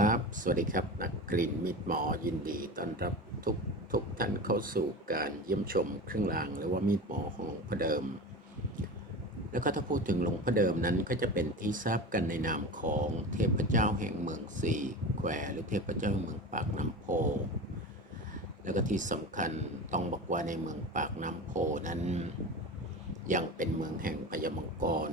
ครับ สวัสดีครับ นักกลิ่นมิตรหมอยินดีต้อนรับทุกทุกท่านเข้าสู่การเยี่ยมชมเครื่องรางหรือว่ามีดหมอของหลวงพ่อเดิม แล้วก็ถ้าพูดถึงหลวงพ่อเดิมนั้นก็จะเป็นที่ทราบกันในนามของเทพเจ้าแห่งเมืองสี่แควหรือเทพเจ้าแห่งเมืองปากน้ำโพ แล้วก็ที่สำคัญต้องบอกว่าในเมืองปากน้ำโพนั้น ยังเป็นเมืองแห่งพญามังกร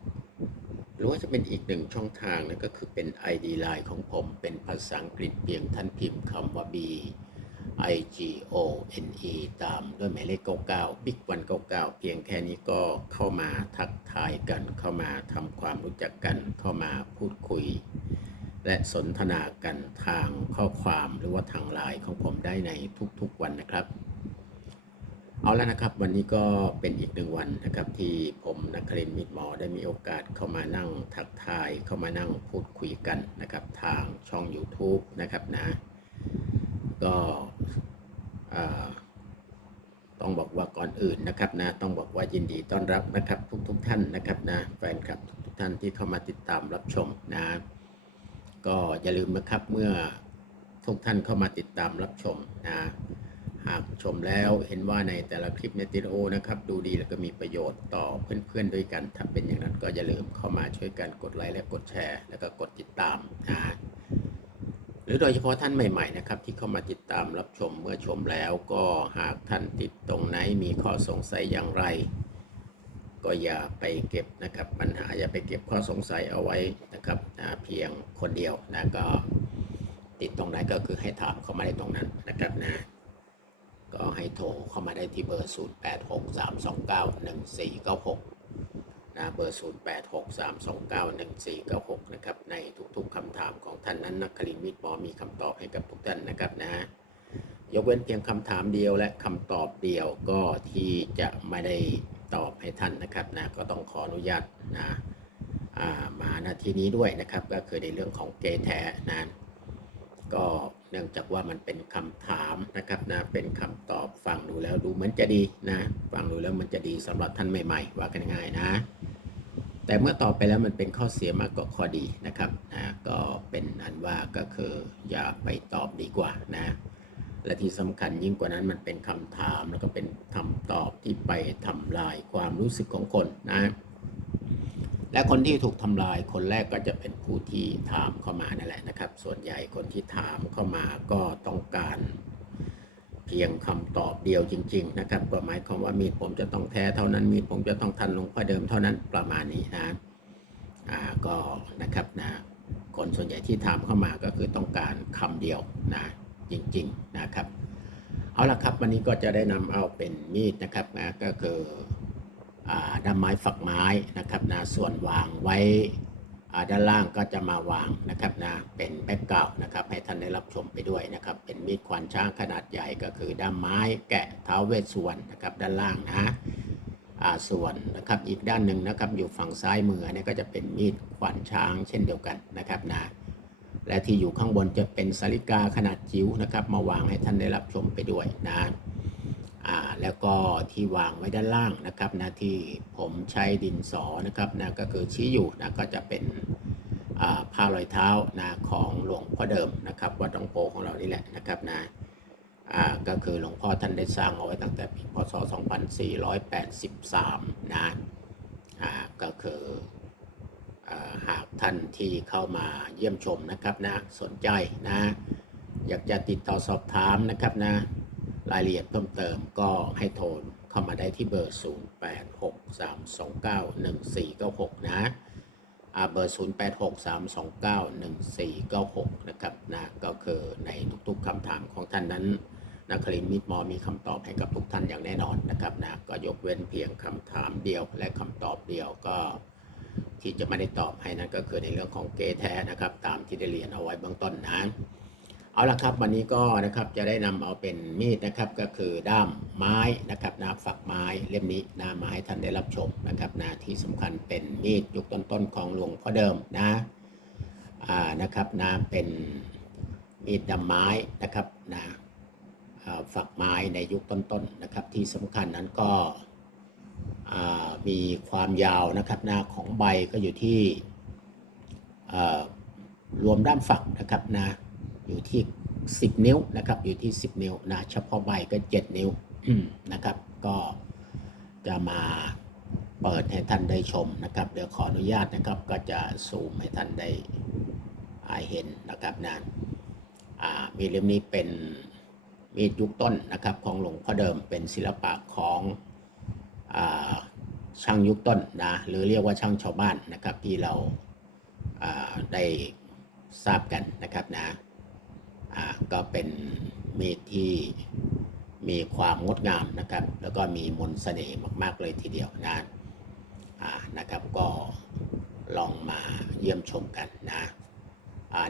ห รือว่าจะเป็นอีกหนึ่งช่องทางนั่นก็คือเป็น ID Line ของผมเป็นภาษาอังกฤษเพียงท่านพิมพ์คำว่า B I G O N E ตามด้วยหมายเลข 99 Big 1 99 เพียงแค่นี้ก็เข้ามาทักทายกันเข้ามาทำความรู้จักกันเข้ามาพูดคุย และสนทนากันทางข้อความหรือว่าทางไลน์ของผมได้ในทุกๆวันนะครับ เอาแล้วนะครับวันนี้ก็เป็นอีกหนึ่งวันนะครับที่ผมนักครินมิตรหมอได้มีโอกาสเข้ามานั่งทักทายเข้ามานั่งพูดคุยกันนะครับทางช่อง YouTube นะครับนะ ก็ต้องบอกว่าก่อนอื่นนะครับนะต้องบอกว่ายินดีต้อนรับนะครับทุกๆทท่านนะครับนะแฟนคลับทุกๆท่านที่เข้ามาติดตามรับชมนะก็อย่าลืมนะครับเมื่อทุกท่านเข้ามาติดตามรับชมนะ หากชมแล้วเห็นว่าในแต่ละคลิปในติโอนะครับ ดูดีแล้วก็มีประโยชน์ต่อเพื่อนๆด้วยกัน ถ้าเป็นอย่างนั้นก็อย่าลืมเข้ามาช่วยกันกดไลค์และกดแชร์ แล้วก็กดติดตามนะหรือโดยเฉพาะท่านใหม่ๆนะครับที่เข้ามาติดตามรับชมเมื่อชมแล้วก็หากท่านติดตรงไหนมีข้อสงสัยอย่างไร ก็อย่าไปเก็บนะครับปัญหาอย่าไปเก็บข้อสงสัยเอาไว้นะครับนะเพียงคนเดียวนะก็ติดตรงไหนก็คือให้ถามเข้ามาในตรงนั้นนะครับนะ ก็ให้โทรเข้ามาได้ที่เบอร์ 0863291496นะเบอร์ 0863291496 นะครับ ในทุกๆคำถามของท่านนั้นนักคลินมิตรหมอมีคำตอบให้กับทุกท่านนะครับนะยกเว้นเพียงคำถามเดียวและคำตอบเดียวก็ที่จะไม่ได้ตอบให้ท่านนะครับนะก็ต้องขออนุญาตนะอ่ามาณที่นี้ด้วยนะครับ ก็คือในเรื่องของเกแท้นะก็ เนื่องจากว่ามันเป็นคำถามนะครับนะเป็นคำตอบฟังดูแล้วดูเหมือนจะดีนะฟังดูแล้วมันจะดีสำหรับท่านใหม่ๆ ว่ากันง่ายนะ แต่เมื่อตอบไปแล้วมันเป็นข้อเสียมากกว่าข้อดีนะครับนะก็เป็นอันว่าก็คืออย่าไปตอบดีกว่านะและที่สำคัญยิ่งกว่านั้นมันเป็นคำถามแล้วก็เป็นคำตอบที่ไปทำลายความรู้สึกของคนนะ และคนที่ถูกทำลายคนแรกก็จะเป็นผู้ที่ถามเข้ามานั่นแหละนะครับ ส่วนใหญ่คนที่ถามเข้ามาก็ต้องการเพียงคำตอบเดียวจริง ๆ นะครับก็หมายความว่ามีดผมจะต้องแท้เท่านั้น มีดผมจะต้องทันลงพ่อเดิมเท่านั้นประมาณนี้นะอ่าก็นะครับนะคนส่วนใหญ่ที่ถามเข้ามาก็คือต้องการคำเดียวนะจริง ๆนะครับ เอาละครับวันนี้ก็จะได้นำเอาเป็นมีดนะครับนะก็คือ ด้ามไม้ฝักไม้นะครับนะส่วนวางไว้ด้านล่างก็จะมาวางนะครับนะเป็นแบ็กกราวนะครับให้ท่านได้รับชมไปด้วยนะครับ เป็นมีดควานช้างขนาดใหญ่ก็คือด้ามไม้แกะเท้าเวสสุวรรณนะครับด้านล่างนะส่วนนะครับอีกด้านหนึ่งนะครับอยู่ฝั่งซ้ายมือเนี่ยก็จะเป็นมีดควานช้างเช่นเดียวกันนะครับนะและที่อยู่ข้างบนจะเป็นสาริกาขนาดจิ๋วนะครับ มาวางให้ท่านได้รับชมไปด้วยนะ อ่าแล้วก็ที่วางไว้ด้านล่างนะครับนะที่ผมใช้ดินสอนะครับนะก็คือชี้อยู่นะก็จะเป็นผ้ารอยเท้านะของหลวงพ่อเดิมนะครับวัดหลวงโปของเรานี่แหละนะครับนะก็คือหลวงพ่อท่านได้สร้างเอาไว้ตั้งแต่ปีพศ 2483 นะอ่าก็คืออหากท่านที่เข้ามาเยี่ยมชมนะครับนะสนใจนะ อยากจะติดต่อสอบถามนะครับนะ รายละเอียดเพิ่มเติมก็ให้โทรเข้ามาได้ที่เบอร์ 0863291496 นะอาเบอร์ 0863291496 นะครับนะก็คือในทุกๆคำถามของท่านนั้นนักคลินมิตรหมอมีคำตอบให้กับทุกท่านอย่างแน่นอนนะครับนะก็ยกเว้นเพียงคำถามเดียวและคำตอบเดียวก็ที่จะไม่ได้ตอบให้นั้นก็คือในเรื่องของเกย์แท้นะครับ ตามที่ได้เรียนเอาไว้เบื้องต้นนะ เอาละครับวันนี้ก็นะครับจะได้นำเอาเป็นมีดนะครับก็คือด้ามไม้นะครับนะฝักไม้เล่มนี้นะมาให้ท่านได้รับชมนะครับนะที่สำคัญเป็นมีดยุคต้นๆของหลวงพ่อเดิมนะอ่านะครับนะเป็นมีดดำไม้นะครับนะอ่าฝักไม้ในยุคต้นๆนะครับ ที่สำคัญนั้นก็มีความยาวนะครับนะของใบก็อยู่ที่รวมด้ามฝักนะครับนะ อยู่ที่ 10 นิ้วนะครับ อยู่ที่ 10 นิ้วนะเฉพาะใบก็ 7 นิ้วนะครับ ก็จะมาเปิดให้ท่านได้ชมนะครับ เดี๋ยวขออนุญาตนะครับ ก็จะซูมให้ท่านได้เห็นนะครับนะมีเล่มนี้เป็นมีดยุคต้นนะครับของหลวงพ่อเดิมเป็นศิลปะของอช่างยุคต้นนะหรือเรียกว่าช่างชาวบ้านนะครับที่เราาได้ทราบกันนะครับนะ ก็เป็นมีดที่มีความงดงามนะครับ แล้วก็มีมนต์เสน่ห์มากๆเลยทีเดียวนะนะครับก็ลองมาเยี่ยมชมกันนะ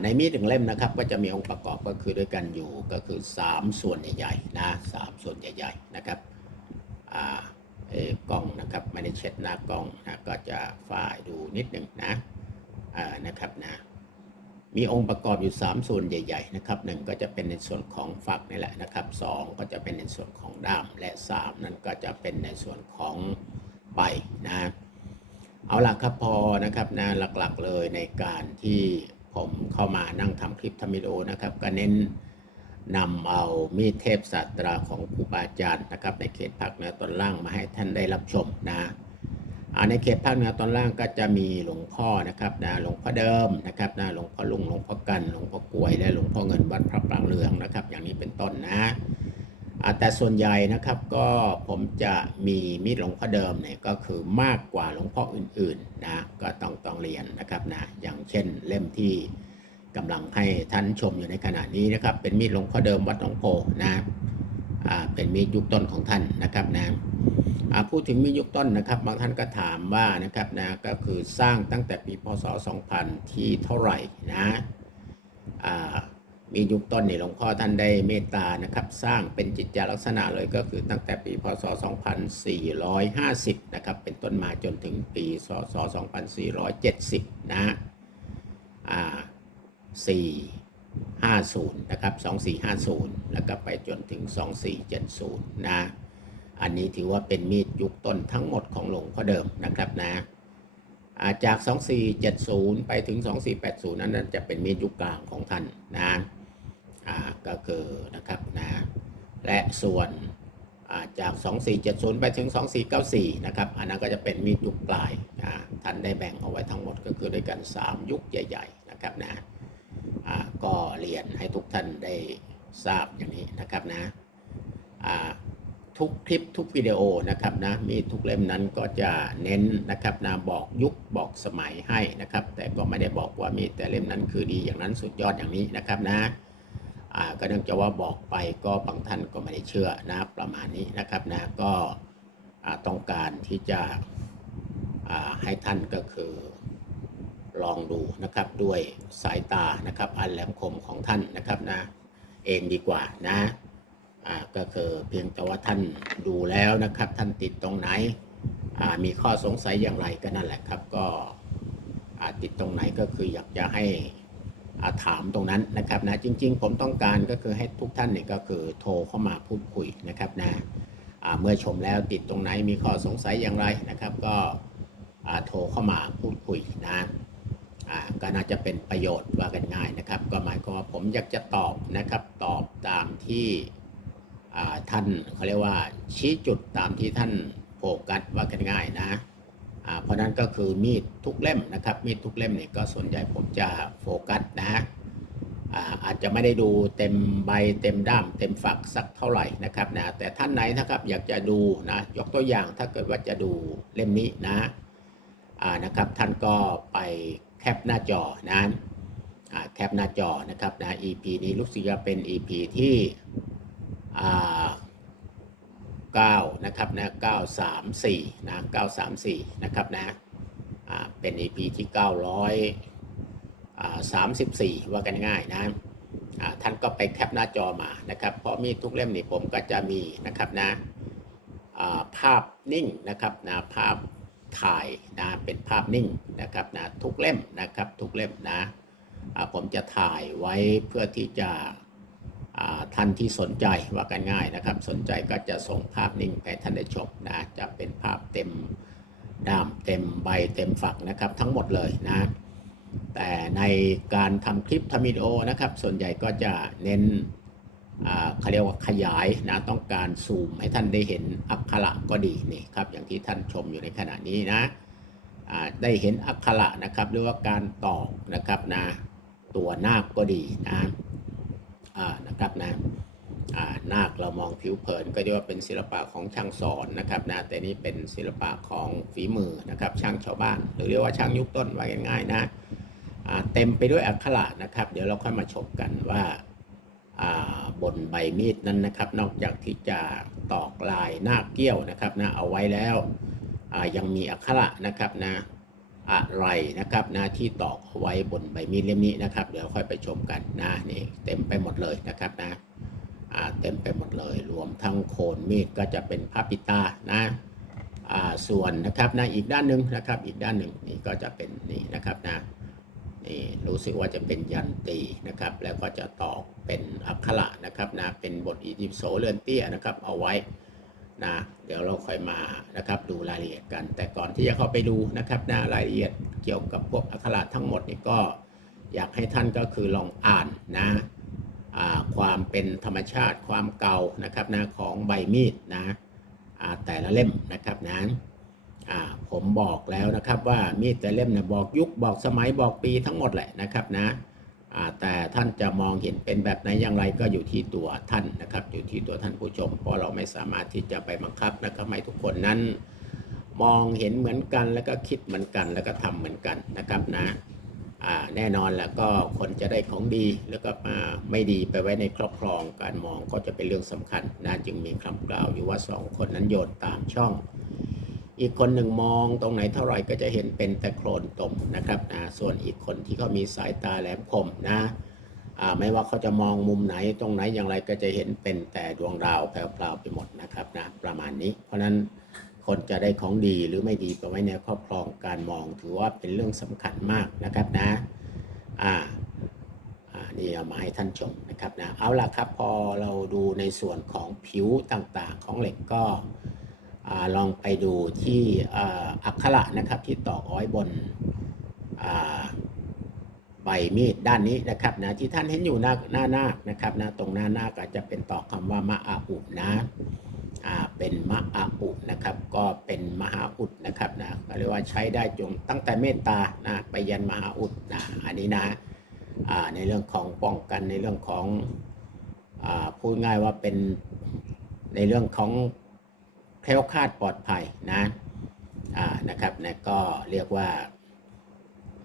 ในมีดถึงเล่มนะครับก็จะมีองค์ประกอบก็คือด้วยกันอยู่ก็คือ 3 ส่วนใหญ่ๆนะสามส่วนใหญ่ๆนะครับเอ่อกล้องนะครับไม่ได้เช็ดหน้ากล้องนะก็จะฝ่ายดูนิดหนึ่งนะนะครับนะ มีองค์ประกอบอยู่ 3 ส่วนใหญ่ ๆ นะครับหนึ่งก็จะเป็นในส่วนของฝักนี่แหละนะครับสองก็จะเป็นในส่วนของด้าม และ 3 นั่นก็จะเป็นในส่วนของใบนะเอาล่ะครับพอนะครับนะหลักๆเลยในการที่ผมเข้ามานั่งทำคลิปทำวิดีโอนะครับก็เน้นนำเอามีเทพศาสตราของครูบาอาจารย์นะครับในเขตภาคเหนือตอนล่างมาให้ท่านได้รับชมนะ ในเขตภาคเหนือตอนล่างก็จะมีหลวงพ่อนะครับนะหลวงพ่อเดิมนะครับนะหลวงพ่อลุงหลวงพ่อกันหลวงพ่อกลวย และหลวงพ่อเงินวัดพระปรางเรืองนะครับ อย่างนี้เป็นต้นนะแต่ส่วนใหญ่นะครับก็ผมจะมีมีดหลวงพ่อเดิมเนี่ยก็คือมากกว่าหลวงพ่ออื่นๆนะก็ต้องต้องเรียนนะครับนะอย่างเช่นเล่มที่กำลังให้ท่านชมอยู่ในขณะนี้นะครับ เป็นมีดหลวงพ่อเดิมวัดหนองโพนะเป็นมีดยุคต้นของท่านนะครับนะ พูดถึงมียุคต้นนะครับบางท่านก็ถามว่านะครับนะก็คือสร้างตั้งแต่ปีพศ 2000 ที่เท่าไหร่นะมียุคต้นนี่หลวงพ่อท่านได้เมตตานะครับ สร้างเป็นจิตจลักษณะเลยก็คือตั้งแต่ปีพศ 2450 นะครับ เป็นต้นมาจนถึงปีศศ2470 นะอ่า450 นะครับ 2450 แล้วก็ไปจนถึง 2470 นะ อันนี้ถือว่าเป็นมีดยุคต้นทั้งหมดของหลวงพ่อเดิมนะครับนะอ่าจาก 2470 ไปถึง 2480 นั้นนะจะเป็นมีดยุคกลางของท่านนะก็คือนะครับนะและส่วนอ่าจาก 2470 ไปถึง 2494 นะครับ อันนั้นก็จะเป็นมีดยุคปลายนะท่านได้แบ่งเอาไว้ทั้งหมดก็คือด้วยกัน 3 ยุคใหญ่ๆนะครับนะก็เรียนให้ทุกท่านได้ทราบอย่างนี้นะครับนะอ่า ทุกคลิปทุกวิดีโอนะครับนะมีทุกเล่มนั้นก็จะเน้นนะครับนะบอกยุคบอกสมัยให้นะครับ แต่ก็ไม่ได้บอกว่ามีแต่เล่มนั้นคือดีอย่างนั้นสุดยอดอย่างนี้นะครับนะอ่าก็เนื่องจากว่าบอกไปก็บางท่านก็ไม่ได้เชื่อนะประมาณนี้นะครับนะก็อ่าต้องการที่จะอ่าให้ท่านก็คือลองดูนะครับด้วยสายตานะครับอันแหลมคมของท่านนะครับนะเองดีกว่านะ ก็คือเพียงแต่ว่าท่านดูแล้วนะครับ ท่านติดตรงไหนมีข้อสงสัยอย่างไรก็นั่นแหละครับ ก็ติดตรงไหนก็คืออยากจะให้ถามตรงนั้นนะครับนะจริง ๆ ผมต้องการก็คือให้ทุกท่านเนี่ยก็คือโทรเข้ามาพูดคุยนะครับนะเมื่อชมแล้วติดตรงไหนมีข้อสงสัยอย่างไรนะครับ ก็โทรเข้ามาพูดคุยนะก็น่าจะเป็นประโยชน์ว่ากันง่ายนะครับ ก็หมายความว่าผมอยากจะตอบนะครับตอบตามที่ ท่านเขาเรียกว่าชี้จุดตามที่ท่านโฟกัสว่ากันง่ายนะเพราะนั้นก็คือมีดทุกเล่มนะครับ มีดทุกเล่มเนี่ยก็ส่วนใหญ่ผมจะโฟกัสนะอาอาจจะไม่ได้ดูเต็มใบเต็มด้ามเต็มฝักสักเท่าไหร่นะครับนะแต่ท่านไหนนะครับอยากจะดูนะยกตัวอย่างถ้าเกิดว่าจะดูเล่มนี้นะนะครับท่านก็ไปแคปหน้าจอนะแคปหน้าจอนะครับนะ EP นี้รู้สึกจะเป็น EP ที่ 9นะครับนะ934นะ934นะครับนะอ่าเป็น EP ที่900อ่า34 ว่ากันง่ายนะอ่าท่านก็ไปแคปหน้าจอมานะครับเพราะมีดทุกเล่มนี่ผมก็จะมีนะครับนะอ่าภาพนิ่งนะครับนะภาพถ่ายนะเป็นภาพนิ่งนะครับนะทุกเล่มนะครับทุกเล่มนะอ่าผมจะถ่ายไว้เพื่อที่จะ ท่านที่สนใจว่ากันง่ายนะครับ สนใจก็จะส่งภาพนิ่งให้ท่านได้ชมนะจะเป็นภาพเต็มด้ามเต็มใบเต็มฝักนะครับทั้งหมดเลยนะแต่ในการทำคลิปทำวิดีโอนะครับ ส่วนใหญ่ก็จะเน้นเขาเรียกว่าขยายนะต้องการซูมให้ท่านได้เห็นอักขระก็ดีนี่ครับอย่างที่ท่านชมอยู่ในขณะนี้นะได้เห็นอักขระนะครับหรือว่าการตอกนะครับนะตัวนาคก็ดีนะ นะครับนะนาคเรามองผิวเผินก็เรียกว่าเป็นศิลปะของช่างสอนนะครับนะแต่นี่เป็นศิลปะของฝีมือนะครับช่างชาวบ้าน หรือเรียกว่าช่างยุคต้นว่าง่ายๆนะเต็มไปด้วยอักขระนะครับ เดี๋ยวเราค่อยมาชมกันว่าบนใบมีดนั้นนะครับ นอกจากที่จะตอกลายหน้าเกี้ยวนะครับนะเอาไว้แล้วยังมีอักขระนะครับนะ อะไรนะครับนะที่ตอกเอาไว้บนใบมีดเล่มนี้นะครับ เดี๋ยวค่อยไปชมกันนะนี่เต็มไปหมดเลยนะครับนะอ่าเต็มไปหมดเลย รวมทั้งโคนมีดก็จะเป็นผ้าปิตานะอ่าส่วนนะครับนะอีกด้านหนึ่งนะครับ อีกด้านหนึ่งนี่ก็จะเป็นนี่นะครับนะนี่รู้สึกว่าจะเป็นยันตีนะครับ แล้วก็จะตอกเป็นอักขระนะครับนะเป็นบทอิติปโสเรือนเตี้ยนะครับ เอาไว้ นะเดี๋ยวเราค่อยมานะครับดูรายละเอียดกัน แต่ก่อนที่จะเข้าไปดูนะครับนะรายละเอียดเกี่ยวกับพวกอักขระทั้งหมดนี่ก็อยากให้ท่านก็คือลองอ่านนะความเป็นธรรมชาติความเก่านะครับนะของใบมีดนะแต่ละเล่มนะครับนะผมบอกแล้วนะครับว่ามีดแต่เล่มนี่ยบอกยุคบอกสมัยบอกปีทั้งหมดแหละนะครับนะ แต่ท่านจะมองเห็นเป็นแบบไหนอย่างไรก็อยู่ที่ตัวท่านนะครับ อยู่ที่ตัวท่านผู้ชม เพราะเราไม่สามารถที่จะไปบังคับนะครับให้ทุกคนนั้น มองเห็นเหมือนกันแล้วก็คิดเหมือนกันแล้วก็ทำเหมือนกันนะครับนะแน่นอนแล้วก็คนจะได้ของดีแล้วก็มาไม่ดีไปไว้ในครอบครองการมองก็จะเป็นเรื่องสำคัญนะจึงมีคำกล่าวอยู่ว่าสองคนนั้นโยนตามช่อง อีกคนหนึ่งมองตรงไหนเท่าไหร่ก็จะเห็นเป็นแต่โคลนตมนะครับนะส่วนอีกคนที่เขามีสายตาแหลมคมนะอ่าไม่ว่าเขาจะมองมุมไหนตรงไหนอย่างไรก็จะเห็นเป็นแต่ดวงดาวแพรวๆไปหมดนะครับนะประมาณนี้ เพราะฉะนั้นคนจะได้ของดีหรือไม่ดีไปไว้ในครอบครองการมองถือว่าเป็นเรื่องสำคัญมากนะครับนะอ่าอ่านี่เอามาให้ท่านชมนะครับนะเอาล่ะครับพอเราดูในส่วนของผิวต่างๆของเหล็กก็ ลองไปดูที่อักขระนะครับที่ตอกอาไว้บนใบมีดด้านนี้นะครับนะที่ท่านเห็นอยู่หน้าหน้านาคนะครับนะตรงหน้านาคอาจจะเป็นตอกคำว่ามะอาอุนะอ่าเป็นมะอาอุนะครับ ก็เป็นมหาอุดนะครับนะก็เรียกว่าใช้ได้จงตั้งแต่เมตตานะไปยันมหาอุดนะอันนี้นะอ่าในเรื่องของป้องกันในเรื่องของอ่าพูดง่ายว่าเป็นในเรื่องของ แคล้วคลาดปลอดภัยนะอ่านะครับนะก็เรียกว่า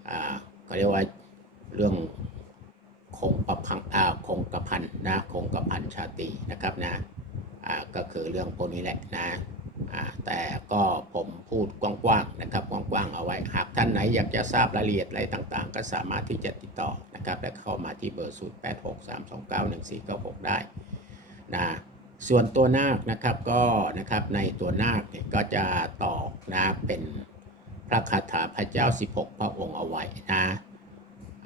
อ่าก็เรียกว่าเรื่องคงประพังอ่าคงกระพันนะคงกระพันชาตรีนะครับนะอ่าก็คือเรื่องพวกนี้แหละนะอ่าแต่ก็ผมพูดกว้างๆนะครับกว้างๆเอาไว้หากท่านไหนอยากจะทราบรายละเอียดอะไรต่างๆ ก็สามารถที่จะติดต่อนะครับและเข้ามาที่เบอร์ 0 8 6 3 2 9 1 4 9 6 ได้นะ ส่วนตัวนาคนะครับก็นะครับในตัวนาคเนี่ยก็จะตอกนะเป็นพระคาถาพระเจ้า 16 พระองค์เอาไว้นะ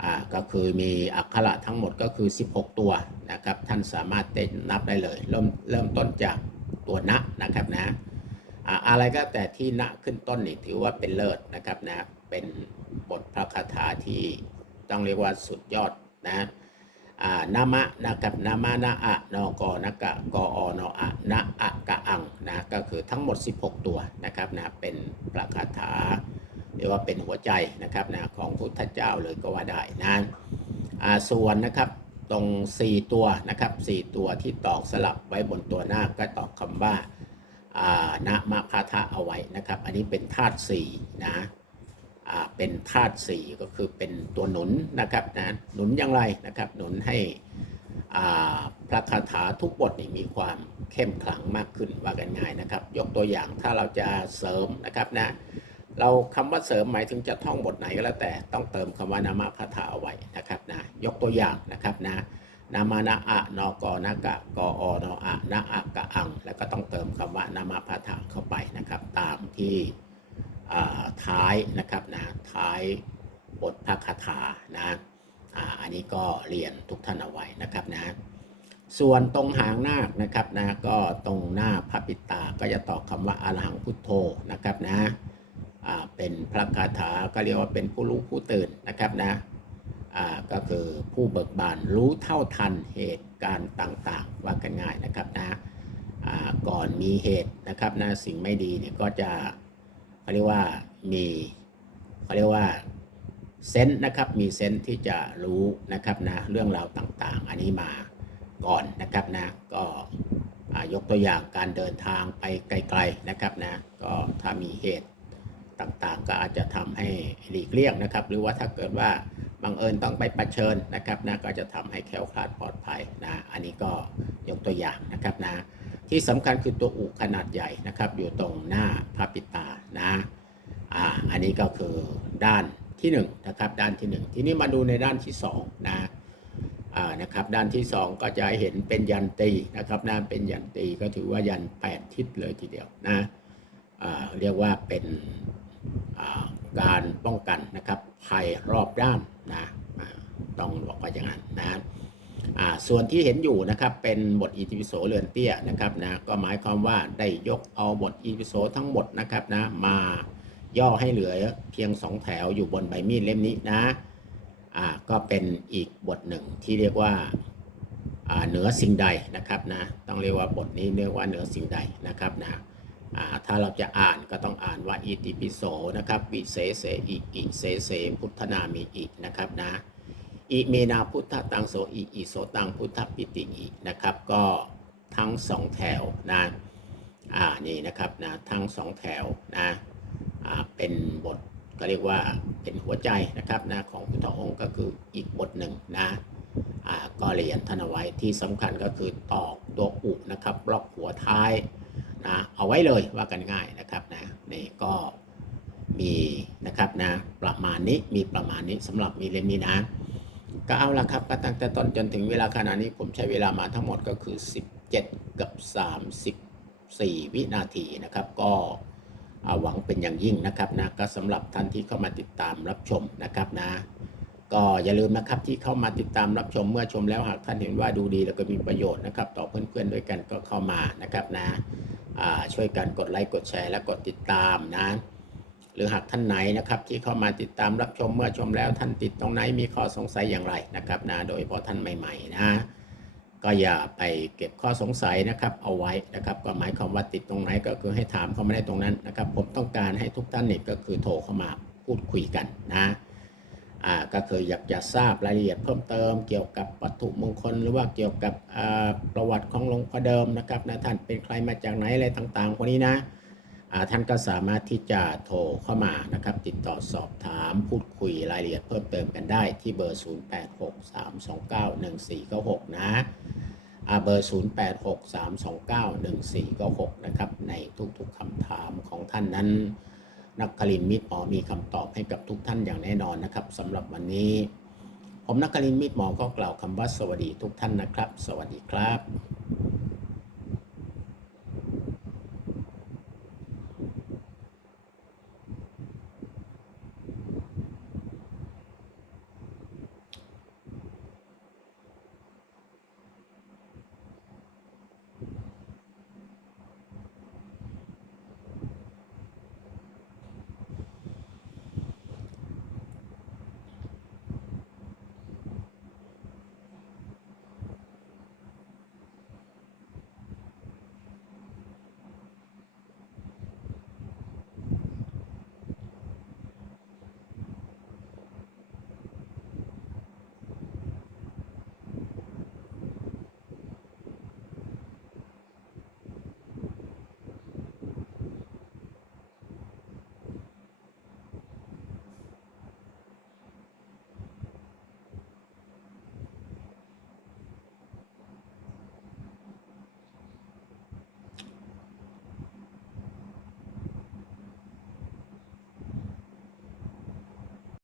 อ่าก็คือมีอักขระทั้งหมดก็คือ 16 ตัวนะครับ ท่านสามารถเต้นนับได้เลย เริ่มเริ่มต้นจากตัวนะนะครับนะอ่าอะไรก็แต่ที่นะขึ้นต้นนี่ถือว่าเป็นเลิศนะครับนะเป็นบทพระคาถาที่ต้องเรียกว่าสุดยอดนะ นามะนะครับนามะนะอะนอกนะกะกออนออะนะอะกะอังนะก็คือทั้งหมด 16 ตัวนะครับนะเป็นประคาถาเรียกว่าเป็นหัวใจนะครับนะของพุทธเจ้าเลยก็ว่าได้นะอ่าส่วนนะครับตรง 4 ตัวนะครับ 4 ตัวที่ตอกสลับไว้บนตัวหน้าก็ตอกคำว่าอ่านะมะพาทะเอาไว้นะครับ อันนี้เป็นธาตุสี่นะ เป็นธาตุสี่ก็คือเป็นตัวหนุนนะครับนะหนุนอย่างไรนะครับ หนุนให้พระคาถาทุกบทนี่มีความเข้มขลังมากขึ้นว่ากันง่ายนะครับ ยกตัวอย่างถ้าเราจะเสริมนะครับนะเราคำว่าเสริมหมายถึงจะท่องบทไหนก็แล้วแต่ต้องเติมคำว่านามะคาถาเอาไว้นะครับนะยกตัวอย่างนะครับนะนามานะอะนอกอนะกะกออนอะนะอะกะอัง แล้วก็ต้องเติมคำว่านามาพาถะเข้าไปนะครับ ตามที่ ท้ายนะครับนะท้ายบทพระคาถานะอันนี้ก็เรียนทุกท่านเอาไว้นะครับนะส่วนตรงหางนาคนะครับนะก็ตรงหน้าพระปิตาก็จะต่อคำว่าอรหังพุทโธนะครับนะเป็นพระคาถาก็เรียกว่าเป็นผู้รู้ผู้ตื่นนะครับนะก็คือผู้เบิกบานรู้เท่าทันเหตุการณ์ต่างๆ ว่ากันง่ายนะครับนะก่อนมีเหตุนะครับนะสิ่งไม่ดีเนี่ยก็จะ เขาเรียกว่ามีเขาเรียกว่าเซนส์นะครับมีเซนส์ที่จะรู้นะครับนะเรื่องราวต่างๆ อันนี้มาก่อนนะครับนะก็ยกตัวอย่างการเดินทางไปไกลๆนะครับนะก็ถ้ามีเหตุต่างๆ ก็อาจจะทำให้หลีกเลี่ยงนะครับ หรือว่าถ้าเกิดว่าบังเอิญต้องไปประชิญนะครับนะก็จะทำให้แคล้วคลาดปลอดภัยนะอันนี้ก็ยกตัวอย่างนะครับนะ ที่สำคัญคือตัวอุขนาดใหญ่นะครับ อยู่ตรงหน้าพระปิตานะอ่าอันนี้ก็คือด้านที่หนึ่งนะครับด้านที่หนึ่งทีนี้มาดูในด้านที่สองนะอ่านะครับด้านที่ 2 ก็จะเห็นเป็นยันตีนะครับนะเป็นยันตีก็ถือว่ายัน 8 ทิศเลยทีเดียวนะอ่าเรียกว่าเป็นอ่าการป้องกันนะครับภัยรอบด้านนะต้องบอกว่าอย่างนั้นนะอ่า ส่วนที่เห็นอยู่นะครับเป็นบทอิติปิโสเรือนเตี้ยนะครับนะก็หมายความว่าได้ยกเอาบทอิติปิโสทั้งหมดนะครับนะมาย่อให้เหลือเพียงสองแถวอยู่บนใบมีดเล่มนี้นะอ่าก็เป็นอีกบทหนึ่งที่เรียกว่าอ่าเหนือสิ่งใดนะครับนะต้องเรียกว่าบทนี้เรียกว่าเหนือสิ่งใดนะครับนะอ่าถ้าเราจะอ่านก็ต้องอ่านว่าอิติปิโสนะครับวิเศษเสอิอิเสเสพุทธนามีอินะครับนะ อิเมนาพุทธตังโสอิอิโสตังพุทธปิติอินะครับ ก็ทั้งสองแถวนะอ่านี่นะครับนะทั้งสองแถวนะอ่าเป็นบทก็เรียกว่าเป็นหัวใจนะครับนะของพุทธองค์ก็คืออีกบทหนึ่งนะอ่าก็เรียนท่านเอาไว้ที่สำคัญก็คือตอกตัวอุนะครับบล็อกหัวท้ายนะเอาไว้เลยว่ากันง่ายนะครับนะนี่ก็มีนะครับนะประมาณนี้มีประมาณนี้สำหรับมีเล่มนี้นะ ก็เอาละครับก็ตั้งแต่ต้นจนถึงเวลาขณะนี้ผมใช้เวลามาทั้งหมดก็คือ 17 กับ 34 วินาทีนะครับ ก็อ่าหวังเป็นอย่างยิ่งนะครับนะก็สำหรับท่านที่เข้ามาติดตามรับชมนะครับนะ ก็อย่าลืมนะครับที่เข้ามาติดตามรับชมเมื่อชมแล้วหากท่านเห็นว่าดูดีแล้วก็มีประโยชน์นะครับ ต่อเพื่อนๆด้วยกันก็เข้ามานะครับนะช่วยกันกดไลค์กดแชร์และกดติดตามนะ หรือหากท่านไหนนะครับที่เข้ามาติดตามรับชมเมื่อชมแล้วท่านติดตรงไหนมีข้อสงสัยอย่างไรนะครับนะโดยเฉพาะท่านใหม่ๆนะก็อย่าไปเก็บข้อสงสัยนะครับเอาไว้นะครับก็หมายความว่าติดตรงไหนก็คือให้ถามเข้ามาได้ตรงนั้นนะครับ ผมต้องการให้ทุกท่านเนี่ยก็คือโทรเข้ามาพูดคุยกันนะอ่าก็คืออยากจะทราบรายละเอียดเพิ่มเติม เกี่ยวกับวัตถุมงคล หรือว่าเกี่ยวกับประวัติของหลวงพ่อเดิมนะครับนะท่านเป็นใครมาจากไหนอะไรต่างๆพวกนี้นะ ท่านก็สามารถที่จะโทรเข้ามานะครับ ติดต่อสอบถามพูดคุยรายละเอียดเพิ่มเติมกันได้ที่เบอร์ 0863291496 นะเบอร์ 0863291496 นะครับ ในทุกๆคำถามของท่านนั้น นักคลินมิตรหมอมีคำตอบให้กับทุกท่านอย่างแน่นอนนะครับสำหรับวันนี้ ผมนักคลินมิตรหมอก็กล่าวคำว่าสวัสดีทุกท่านนะครับ สวัสดีครับ